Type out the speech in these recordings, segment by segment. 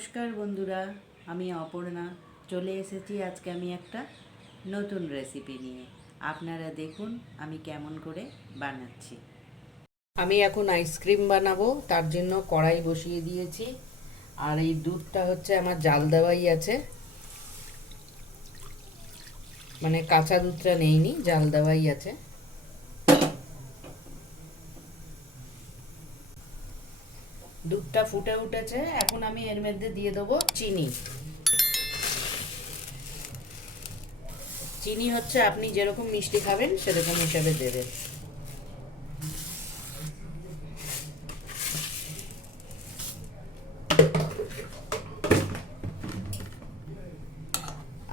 নমস্কার বন্ধুরা, আমি অপর্ণা চলে এসেছি আজকে আমি একটা নতুন রেসিপি নিয়ে। আপনারা দেখুন আমি কেমন করে বানাচ্ছি। আমি এখন আইসক্রিম বানাবো, তার জন্য কড়াই বসিয়ে দিয়েছি। আর এই দুধটা হচ্ছে আমার জাল দেওয়াই আছে, মানে কাঁচা দুধটা নেইনি, জাল দেওয়াই আছে। দুধটা ফুটে উঠেছে, এখন আমি এর মধ্যে দিয়ে দেবো চিনি। চিনি হচ্ছে আপনি যেরকম মিষ্টি খাবেন সেরকম হিসাবে দেবেন।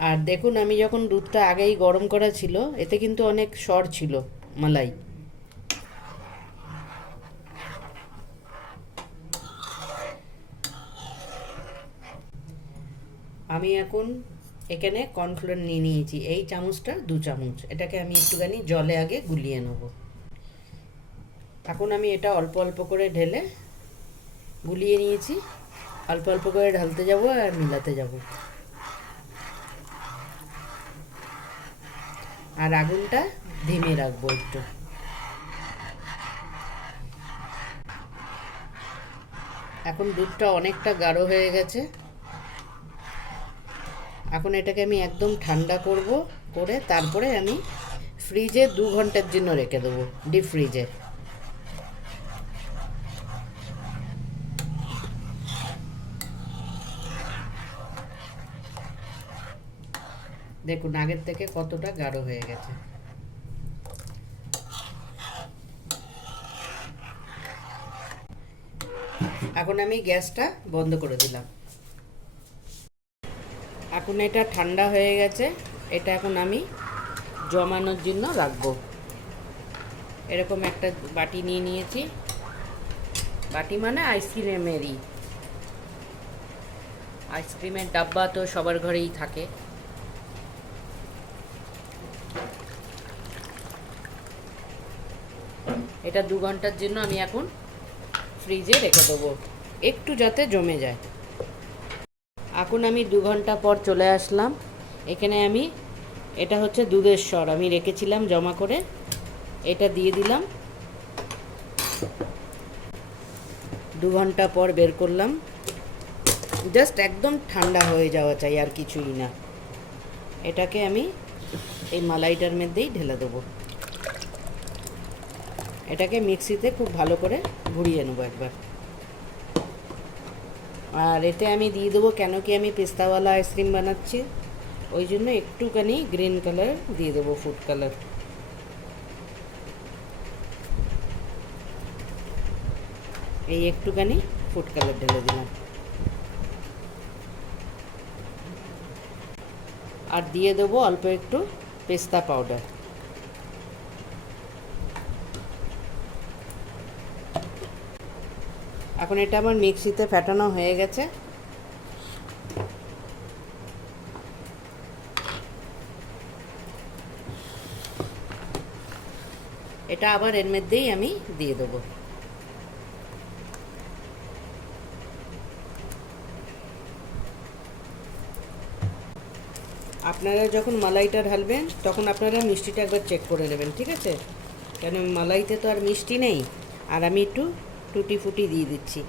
আর দেখুন, আমি যখন দুধটা আগেই গরম করা ছিল, এতে কিন্তু অনেক সর ছিল মালাই। আমি এখন এখানে কর্নফ্লোর নিয়ে নিয়েছি, এই চামচটা 2 চামচ। এটাকে আমি একটুখানি জলে আগে গুলিয়ে নেব। এখন আমি এটা অল্প অল্প করে ঢেলে গুলিয়ে নিয়েছি, অল্প অল্প করে ঢালতে যাব আর মিলাতে যাব। আর আগুনটা ধিমে রাখবো একটু। এখন দুধটা অনেকটা গাঢ় হয়ে গেছে। এখন এটাকে আমি একদম ঠান্ডা করব, করে তারপরে আমি ফ্রিজে 2 ঘন্টার জন্য রেখে দেবো, ডিপ ফ্রিজে। দেখুন আগের থেকে কতটা গাঢ় হয়ে গেছে। এখন আমি গ্যাসটা বন্ধ করে দিলাম। এখন এটা ঠান্ডা হয়ে গেছে, এটা এখন আমি জমানোর জন্য রাখবো। এরকম একটা বাটি নিয়ে নিয়েছি, বাটি মানে আইসক্রিমেরই। আইসক্রিমের ডাব্বা তো সবার ঘরেই থাকে। এটা 2 ঘন্টার জন্য আমি এখন ফ্রিজে রেখে দেবো, একটু যাতে জমে যায়। এখন আমি 2 ঘন্টা পর চলে আসলাম। এখানে আমি, এটা হচ্ছে দুধের সর আমি রেখেছিলাম জমা করে, এটা দিয়ে দিলাম। 2 ঘন্টা পর বের করলাম। জাস্ট একদম ঠান্ডা হয়ে যাওয়া চাই, আর কিছুই না। এটাকে আমি এই মালাইটার মধ্যেই ঢেলে দেবো। এটাকে মিক্সিতে খুব ভালো করে ঘুরিয়ে নেবো একবার। আর এতে আমি দিয়ে দেবো, কেন কি আমি পেস্তাওয়ালা আইসক্রিম বানাচ্ছি, ওই জন্য একটুখানি গ্রিন কালার দিয়ে দেবো, ফুড কালার। এই একটুখানি ফুড কালার ঢেলে দিলাম। আর দিয়ে দেবো অল্প একটু পেস্তা পাউডার। এখন এটা আমার মিক্সিতে ফেটানো হয়ে গেছে। এটা আবার এর মধ্যেই আমি দিয়ে দেবো। আপনারা যখন মালাইটা ঢালবেন তখন আপনারা মিষ্টিটা একবার চেক করে নেবেন, ঠিক আছে? কেন মালাইতে তো আর মিষ্টি নেই। আর আমি একটু টুটি ফুটি দিয়ে দিচ্ছি।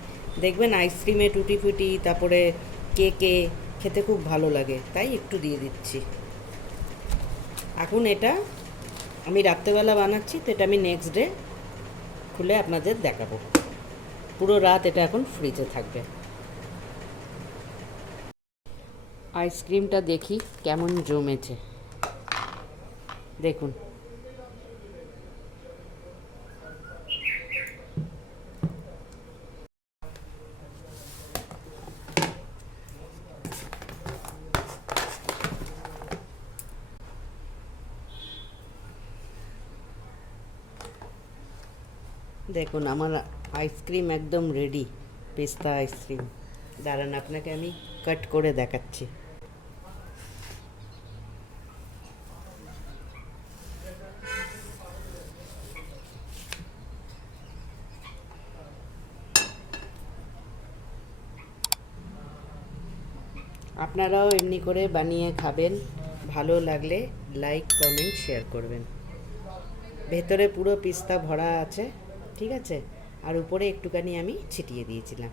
দেখবেন আইসক্রিমে টুটি ফুটি, তারপরে কেকে খেতে খুব ভালো লাগে, তাই একটু দিয়ে দিচ্ছি। এখন এটা আমি রাত্রেবেলা বানাচ্ছি, তো এটা আমি নেক্সট ডে খুলে আপনাদের দেখাবো। পুরো রাত এটা এখন ফ্রিজে থাকবে। আইসক্রিমটা দেখি কেমন জমেছে, দেখুন। দেখুন আমার আইসক্রিম একদম রেডি, পেস্তা আইসক্রিম। দাঁড়ান আপনাকে আমি কাট করে দেখাচ্ছি। আপনারাও এমনি করে বানিয়ে খাবেন, ভালো লাগলে লাইক কমেন্ট শেয়ার করবেন। ভেতরে পুরো পিস্তা ভরা আছে, ঠিক আছে, আর উপরে একটুখানি আমি ছিটিয়ে দিয়েছিলাম।